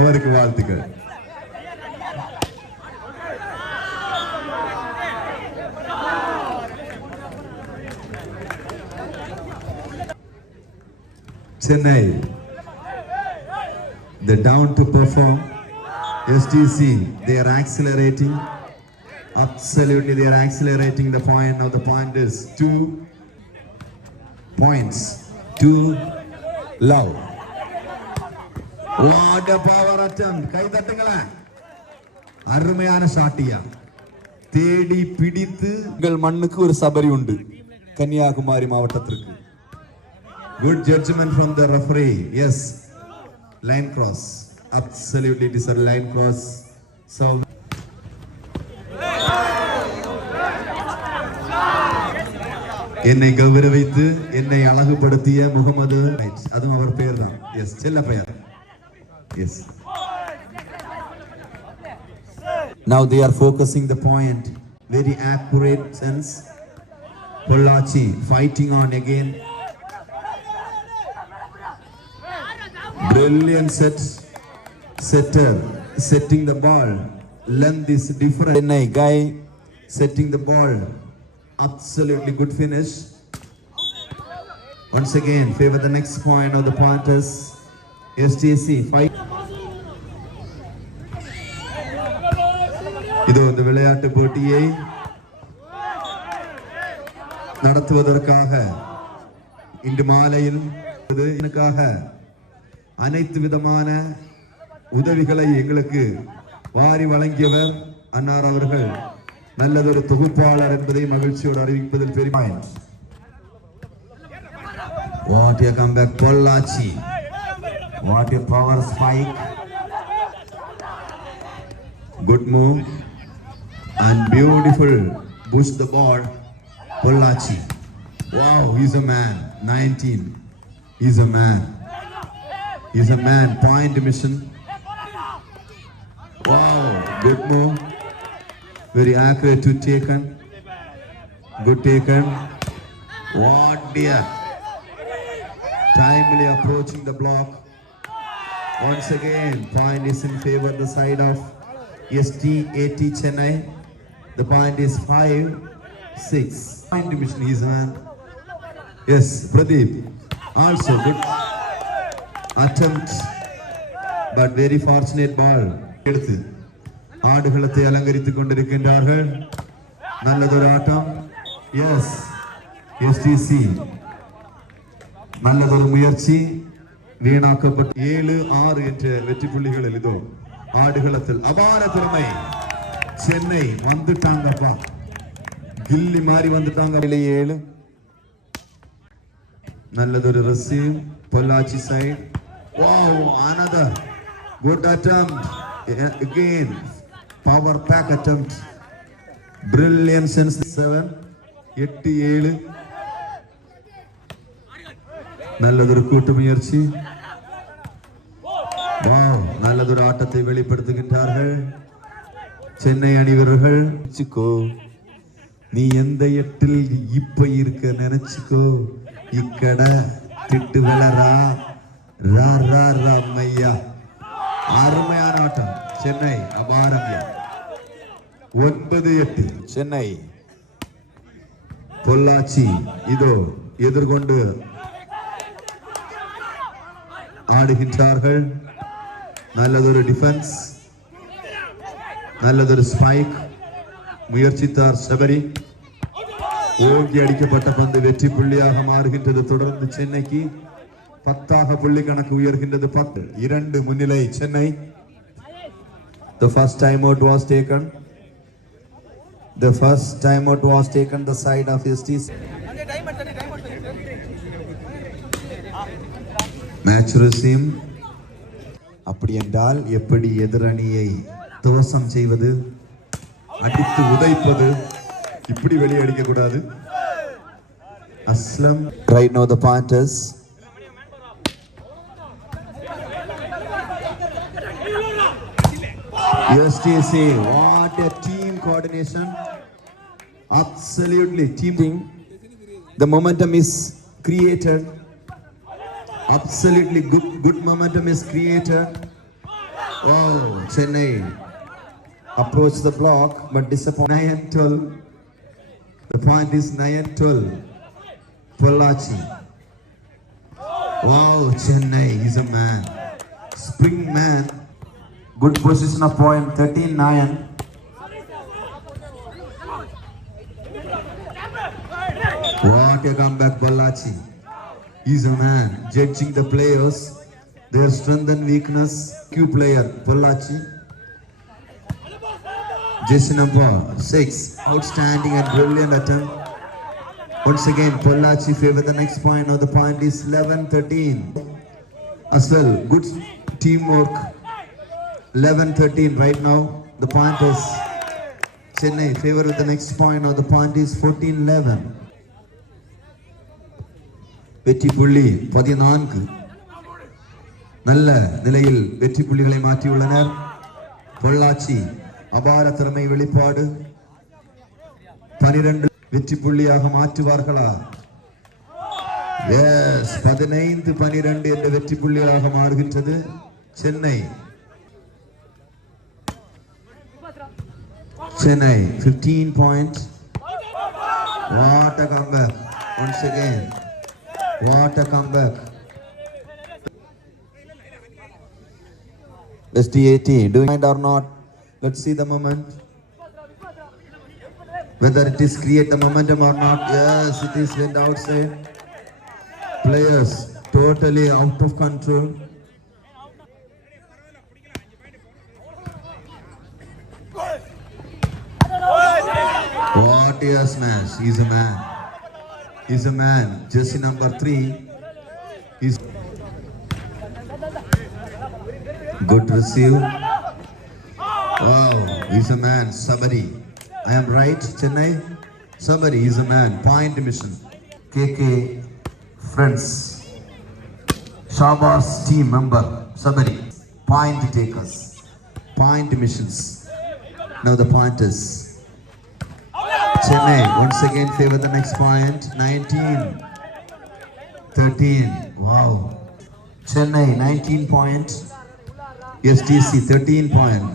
அவருக்கு வாழ்த்துக்கள். Chennai, the down to perform. STC, they are accelerating. Absolutely, they are accelerating the point. Now the point is 2 points. 2 love. What a power attempt. கை தட்டுங்களா. அருமையான ஷாட்டியா. தேடி பிடித்து உங்கள் மண்ணுக்கு ஒரு சபரி உண்டு. கன்னியாகுமரி மாவட்டத்திற்கு. Good judgment from the referee. Yes. Line cross. Absolutely, it is a line cross. So என்னை கௌரவித்து என்னை அழகுபடுத்திய முகமது, அதுவும் அவர் பெயர் தான். எஸ், செல்ல பெயர். S. Now they are focusing the point. Very accurate sense. Pollachi fighting on again. Brilliant setter setting the ball. Length is different. Chennai guy setting the ball. Absolutely good finish. Once again, favor the next point of the pointers. STC fight. இதோ இந்த விளையாட்டு போட்டியை நடத்துவதற்காக இன்று மாலையில் எனக்காக அனைத்து விதமான உதவிகளை எங்களுக்கு வாரி வழங்கியவர் அன்னார் அவர்கள். நல்லதொரு தொகுப்பாளர் என்பதை மகிழ்ச்சியோடு அறிவிப்பதில் பெருமை. What a comeback, Pollachi. What a power spike. Good move and beautiful push the ball. Pollachi. Wow, he's a man. 19. He's a man. He's a man. Point mission. Wow, good move. Very accurate to taken. Good taken. What dear. Timely approaching the block. Once again, point is in favor of the side of STAT Chennai. The point is 5-6. Point division is on. Yes, Pradeep. Also good attempt, but very fortunate ball. எடுத்து ஆடுகளத்தை அலங்கரித்துக் கொண்டிருக்கின்றார்கள். நல்லதொரு ஆட்டம். S, STC நல்லதொரு முயற்சி வீணாக்கப்பட்டு 7-6 என்ற வெற்றி புள்ளிகளில் இதோ ஆடுகளத்தில் அபார திறமை. சென்னை வந்துட்டாங்கப்பா, கில்லி மாறி வந்துட்டாங்க. 7 நல்லதொரு receive. Pollachi side. Wow, another good attempt. Again, power pack attempt. Brilliant sense. 7 8-7. நல்லதொரு கூட்டு முயற்சி. Wow, நல்லதொரு ஆட்டத்தை வெளிப்படுத்துகின்றார்கள் சென்னை அணி வீரர்கள். நீ எந்த எட்டில் இப்ப இருக்க நினைச்சுக்கோ, இக்கட திட்டு வளரா ரா ரா ராமையா. அருமையான ஆட்டம் சென்னை, அபாரம். 9-8 சென்னை. பொள்ளாச்சி இதோ எதிர்கொண்டு ஆடுகின்றார்கள். நல்லதொரு டிஃபென்ஸ், நல்லதொரு ஸ்பைக். முயற்சித்தார் சபரி. ஓங்கி அடிக்கப்பட்ட பந்து வெற்றி புள்ளியாக மாறுகின்றது. தொடர்ந்து சென்னைக்கு 10 புள்ளி கணக்கு உயர்கின்றது. 10-2 முன்னிலை Chennai. The first time out was taken. The first time out was taken the side of STC. Match resume. அப்படி என்றால் எப்படி எதிரணியை துவசம் செய்வது, அடித்து உதைப்பது, இப்படி வெளியே அடிக்க கூடாது. Aslam. Right now the pointers. STC, what a team coordination. Absolutely teaming. The momentum is created. Absolutely good momentum is created. Oh, Chennai approach the block but disappoint. 9-12. The point is 9-12. Pollachi. Wow, Chennai is a man. Spring man. Good position of point 13-9. What a comeback, Pollachi. He's a man. Judging the players, their strength and weakness. Q player, Pollachi. Jersey number 6. Outstanding and brilliant attempt. Once again, Pollachi favor the next point. Now the point is 11-13. As well, good teamwork. 11-13 right now. The point is Chennai favor with the next point. Now the point is 14-11. வெற்றி புள்ளி 14. நல்ல நிலையில் வெற்றி புள்ளிகளை மாற்றியுள்ளனர். பொள்ளாச்சி அபார திறமை வெளிப்பாடு. 12 வெற்றி புள்ளியாக மாற்றுவார்களா? எஸ், 15-12 என்ற வெற்றி புள்ளிகளாக மாறுகின்றது சென்னை. Chennai 15 points. What a comeback once again. What a comeback. ST18 doing it or not? Let's see the moment. Whether it is create the momentum or not. Yes, it is went outside. Players totally out of control. What a smash. He's a man. He's a man. Jersey number 3. He's good receive. Wow. He's a man. Sabari. I am right, Chennai? Sabari is a man. Point mission. KK friends. Shabas team member. Sabari. Point takers. Point missions. Now the point is Chennai once again favor the next point. 19-13. Wow. Chennai 19 points. STC 13 points.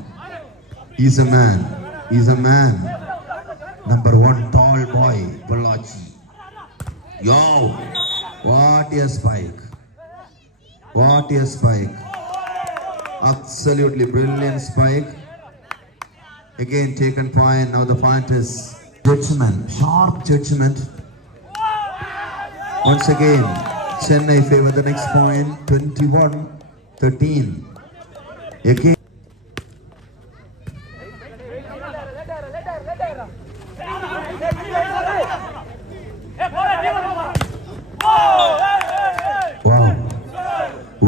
He's a man. He's a man. Number 1 tall boy, Pollachi. Yo! What a spike. What a spike. Absolutely brilliant spike. Again taken point. Now the point is judgment, sharp judgment. Once again, Chennai favor the next point, 21-13. Again. Wow.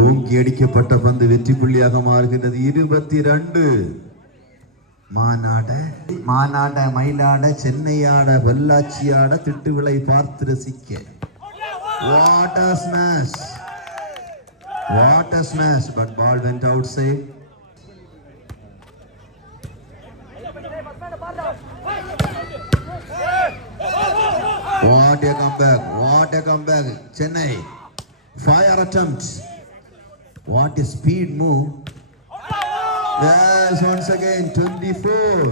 ஓங்கி அடிக்கப்பட்ட பந்து வெற்றி புள்ளியாக மாறுகின்றது. 22. மானாட மயிலாட சென்னையாட பொள்ளாச்சியாட திட்டுவிளை பார்த்து ரசிக்க. What a smash. What a smash. But ball went outside. What a comeback. What a comeback. Chennai. Fire attempt. What a speed move. Yes, once again 24.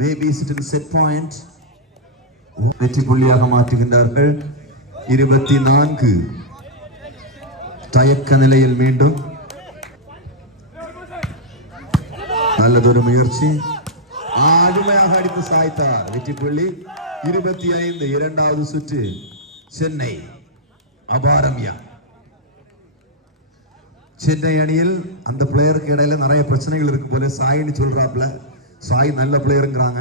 Maybe it is set point. வெற்றி புள்ளியாக மாற்றுகின்றார்கள். 24. தயக்க நிலையில் மீண்டும் நல்லதொரு முயற்சி. அருமையாக அடித்து சாய்த்தார். வெற்றி புள்ளி 25. இரண்டாவது சுற்று சென்னை அபாரமியா. சென்னை அணியில் அந்த பிளேயருக்கு இடையில நிறைய பிரச்சனைகள் இருக்கு போல. சாயின்னு சொல்றாப்ல. சாய் நல்ல பிளேயருங்கிறாங்க.